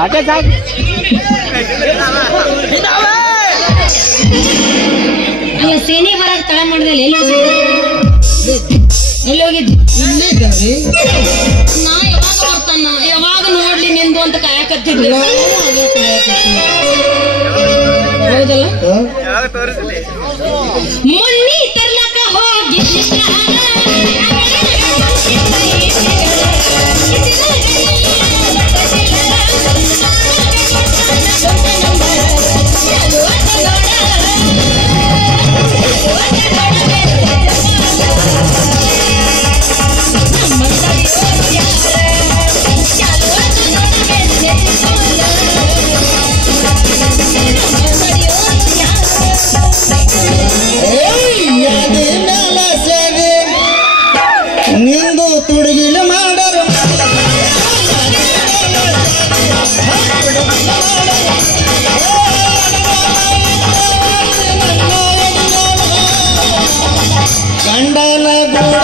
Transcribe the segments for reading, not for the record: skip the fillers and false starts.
आटे साक ಅಲ್ಲ ಸೇನೆ ಬರಕ್ ತಡ ಮಾಡಿದಲ್ಲಿ ಎಲ್ಲಿ ಹೋಗಿದ್ದಿ ನಾ ಯಾವಾಗ ಬರ್ತಾನ ಯಾವಾಗ ನೋಡ್ಲಿ ನಿಂದು ಅಂತ ಕಾಯಕತ್ತಿದ್ದೆ ಹೌದಲ್ಲ ಮೊನ್ನೆ ತರ್ಲಕ ಹೋಗಿ ನಿಂದು ತುಡುಗಿಲ ಮಾಡರು ಗಂಡನ ಗೂಡ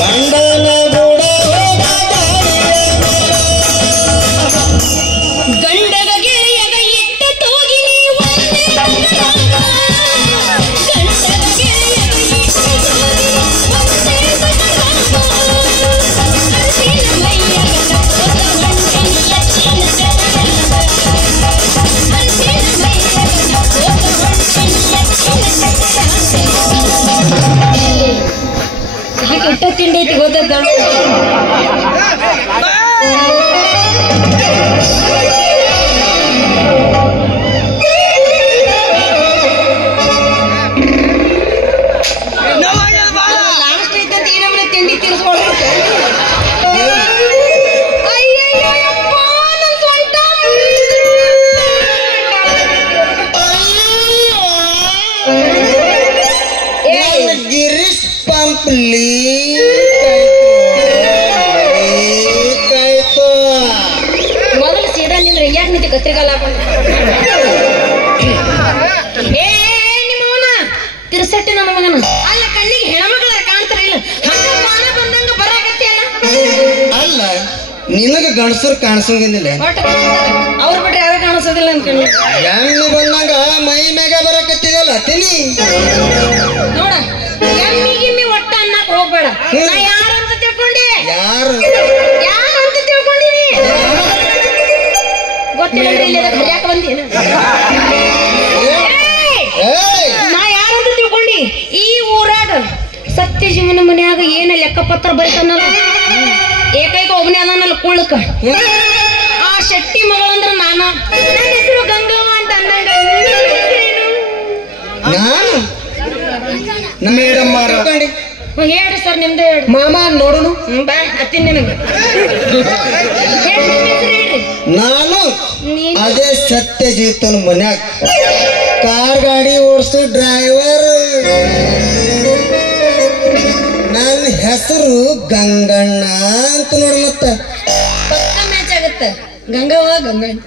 ಗಂಡನ ಗೂಡ ಗಂಡಗ ಗೆಳೆಯಗ ಇಟ್ಟ ತೋಗಿ ಕೆಟ್ಟ ತಿಂಡಿ ಐತಿ ಗೊತ್ತ ತಿಂಡಿ ತಿನ್ಸ್ಕೊಳ್ಳಿ ಗಿರೀಶ್ ಪಂಪ್ಲಿ ಮೊದಲು ಸೀದಾ ನಿಂದ್ರೆ ಯಾಕೆ ನಿಂತೆ ಕತ್ರಿಗಾಲ ಹಾಕೊಂಡು ನಿಮ್ಮವನ ತಿರ್ಸಟ್ಟಿ ನನ್ನ ಮಗನ ಅಲ್ಲ ಕಣ್ಣಿಗೆ ಹೆಣ್ಮಕ್ಳ ಕಾಣ್ತಾರ ಇಲ್ಲ ಹಂಗ ಬಾಣ ಬಂದಂಗ ಬರಾಕತ್ತಿ ಅಲ್ಲ ಅಲ್ಲ ನಿನಗ ಗಂಡಸರು ಕಾಣಿಸಂಗಿಲ್ಲ ಅವ್ರ ಬಿಟ್ರೆ ಯಾರು ಕಾಣಿಸೋದಿಲ್ಲ ಅನ್ಕೊಂಡ್ಲಿ ಹೆಣ್ಣು ಬಂದಂಗ ಮೈ ಮ್ಯಾಗ ಬರಕತ್ತಿದಲ್ಲ ತಿಳಿ ನೋಡ ಎಮ್ಮಿ ಒಟ್ಟ ಅನ್ನಕ್ ಹೋಗ್ಬೇಡ ನಾ ಯಾರಂತ ತಿಳ್ಕೊಂಡಿ ಯಾರು ಯಾರಂತ ತಿಳ್ಕೊಂಡಿನಿ ಗೊತ್ತಿಲ್ಲ ಇಲ್ಲಿ ಹರಿಯಾಕ ಬಂದೇನ ನಾ ಯಾರಂತ ತಿಳ್ಕೊಂಡಿ ಈ ಊರಾಗ ಸತ್ಯ ಜೀವನ ಮನ್ಯಾಗ ಏನ ಲೆಕ್ಕಪತ್ರ ಬರೀತಾನಲ್ಲ ಏಕೈಕ ಒಬ್ಬನೇ ಅದನ್ನಲ್ಲ ಕುಳ್ಳಕ ಆ ಶೆಟ್ಟಿ ಮಗಳಂದ್ರ ನಾನ ನನ್ನ ಹೆಸರು ಗಂಗವ್ವ ಅಂತ ಅಂದಂಗ ನಾನು ನಮ್ಮ ಮೇಡಮ್ಮಾರ ಹೇಳ್ರಿ ಸರ್ ನಿಮ್ದು ಹೇಳ್ರಿ ಮಾಮ ನೋಡೋಣ ಬಾ ಹತ್ತಿನ ನಿನಗೆ ಹೇಳ್ರಿ ನಾನು ಅದೇ ಸತ್ಯ ಜೀತನ ಮನ್ಯಾಗ ಕಾರ್ ಗಾಡಿ ಓಡಿಸೋ ಡ್ರೈವರ್ ನನ್ನ ಹೆಸರು ಗಂಗಣ್ಣ ಅಂತ ನೋಡ ಮತ್ತ ಪಕ್ಕ ಮ್ಯಾಚ್ ಆಗತ್ತ ಗಂಗವ್ವ ಗಂಗಣ್ಣ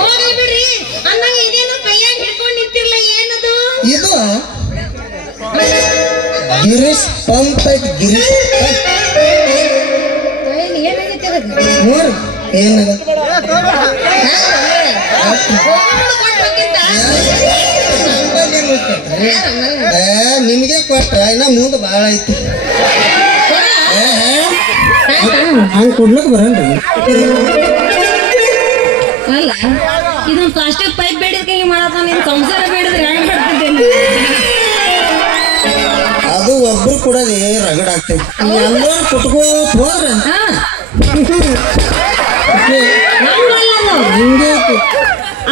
ಹೋಗ್ಲಿ ಬಿಡ್ರಿ ಅಂದಂಗ ಇದೇನು ಕೈಯಾಗ ಹಿಡ್ಕೊಂಡ್ ನಿಂತಿರ್ಲ ಏನದು ಇದು ಗಿರೀಶ್ ಪಂಪ್ ಐತಿ ಗಿರೀಶ್ ಏನಾಗೈತಿ ಅದಕ್ಕೆ ನೋಡ್ರಿ ಏನದ ನಿಮ್ಗೆ ಕೊಟ್ರ ಇನ್ನ ಮುಂದೆ ಬಾಳ ಐತಿ ಹಂಗ ಕೊಡ್ಲಕ್ ಬರಲ್ರಿ ಅಲ್ಲ ಇದೊಂದು ಪ್ಲಾಸ್ಟಿಕ್ ಪೈಪ್ ಬೇಡಿದ ಕೈ ಮಾಡತಾನ ಇದು ಸಂಸಾರ ಬೇಡಿದ್ರೆ ಹೆಂಗ್ ಮಾಡ್ತಿದ್ದೇನೆ ಅದು ಒಬ್ರು ಕೊಡೋದೇ ರಗಡ ಆಗ್ತೈತಿ ಎಲ್ಲರೂ ಕುಟ್ಕೋತ ಹೋದ್ರ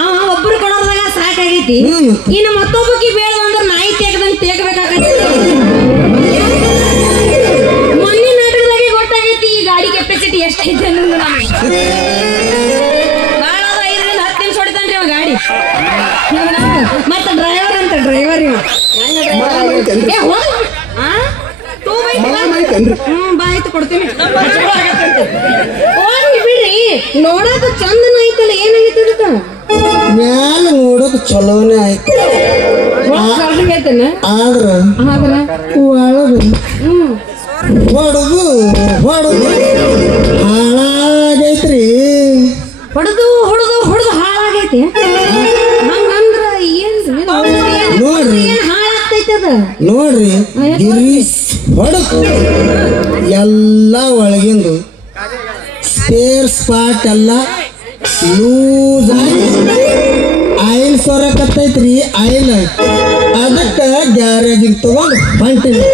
ಅವ ಒಬ್ರು ಕೊಡೋದಾಗ ಸಾಕಾಗೈತಿ ಇನ್ನು ಮತ್ತೊಬ್ಬಕ್ಕೆ ಬೇಡ ಅಂದ್ರೆ ನಾಯಿ ತೆಗ್ದಂಗ್ ತೆಗಬೇಕಾಗೈತಿ ಮೊನ್ನೆ ನಾಟಕದಾಗೆ ಗೊತ್ತಾಗೈತಿ ಈ ಗಾಡಿ ಕೆಪಾಸಿಟಿ ಎಷ್ಟೈತೆ ಅನ್ನೋದು ನಮಗೆ ಭಾಳ 5 10 ನಿಮಿಷ ಹೊಡಿತಾನ್ರಿ ಅವ ಗಾಡಿ ಮತ್ತ ಡ್ರೈವರ್ ಅಂತ ಡ್ರೈವರ್ ಇವ ಬಾಯ್ತು ಕೊಡ್ತೀನಿ ಬಿಡ್ರಿ ನೋಡಕ ಚಂದನ ಐತಲ್ಲ ಏನಾಗೈತಿ ಅದಕ್ಕ ಮ್ಯಾಲ ನೋಡೋದು ಚಲೋನೇ ಆಯ್ತು ಆದ್ರ ಒಳಗ ಹೊಡೆದು ಹಾಳಾಗೈತ್ರಿ ಹೊಡೆದು ಹಾಳಾಗೈತಿ ಹಂಗಂದ್ರ ಏನ್ರಿ ನೋಡ್ರಿ ಹಾಳಾಗ್ತೈತಿ ಅದ ನೋಡ್ರಿ ಗಿರೀಶ್ ಹೊಡೆದು ಎಲ್ಲ ಒಳಗಿಂದು ಸ್ಪೇರ್ ಸ್ಪಾಟ್ ಎಲ್ಲ ಲೂಸ್ ಆಗಿ ಆಯಿಲ್ ಸೊರಕತ್ತೈತ್ರಿ ಆಯಿಲ್ ಅದಕ್ಕೆ ಗ್ಯಾರೇಜಿಗೆ ತಗೊಂಡು ಹೊಂಟಿನಿ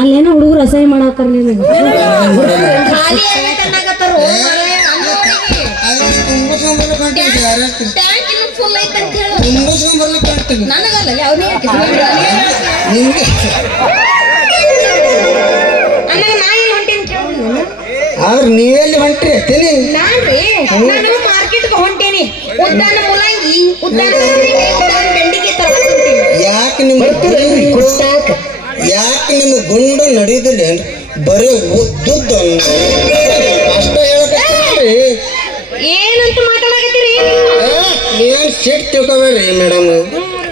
ಅಲ್ಲೇನೋ ಹುಡುಗರು ಅಸಹ್ಯ ಮಾಡತ್ತಾರ ಆದ್ರೆ ನೀವೆಲ್ಲಿ ಹೊಂಟ್ರಿ ಅತ್ತೇನಿ ನಾನ್ರಿ ನಾನು ಮಾರ್ಕೆಟ್ಗೆ ಹೊಂಟೇನಿ ಉದ್ದಾನ ಮುಲಂಗಿ ಉದ್ದಾನ ಬೆಂಡಿಗೆ ತಗೊಂಡ್ಬಿಡ್ತೀನಿ ಯಾಕೆ ನಿಮ್ಮ ಗುಂಡು ನಡೀದಿಲ್ಲ ಬರೀ ಉದ್ದುದ್ದ ಅಷ್ಟ ಹೇಳಕತ್ತೀರಿ ಏನಂತ ಮಾತಾಡಕತ್ತೀರಿ ಏನ್ ಸಿಟ್ ತಿಳ್ಕೊಬೇಡ್ರಿ ಮೇಡಮ್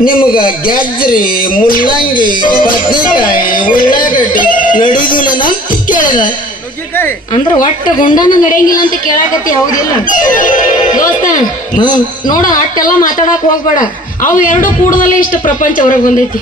ನಿಮ್ಗ ಗೆಜ್ರಿ ಮುಲ್ಲಂಗಿ ಬದ್ನೆಕಾಯಿ ಉಳ್ಳಾಗಡ್ಡಿ ನಡೀದಿಲ್ಲ ಅಂತ ಕೇಳಿದ ಅಂದ್ರ ಒಟ್ಟ ಗುಂಡನ ನಡೆಯಂಗಿಲ್ಲ ಅಂತ ಕೇಳಾಕತ್ತಿ ಹೌದಿಲ್ಲ ದೋಸ್ತ ನೋಡ ಅಟ್ಟೆಲ್ಲ ಮಾತಾಡಕ್ ಹೋಗ್ಬೇಡ ಅವು ಎರಡು ಕೂಡದಲ್ಲೇ ಇಷ್ಟು ಪ್ರಪಂಚ ಹೊರಗೆ ಬಂದೈತಿ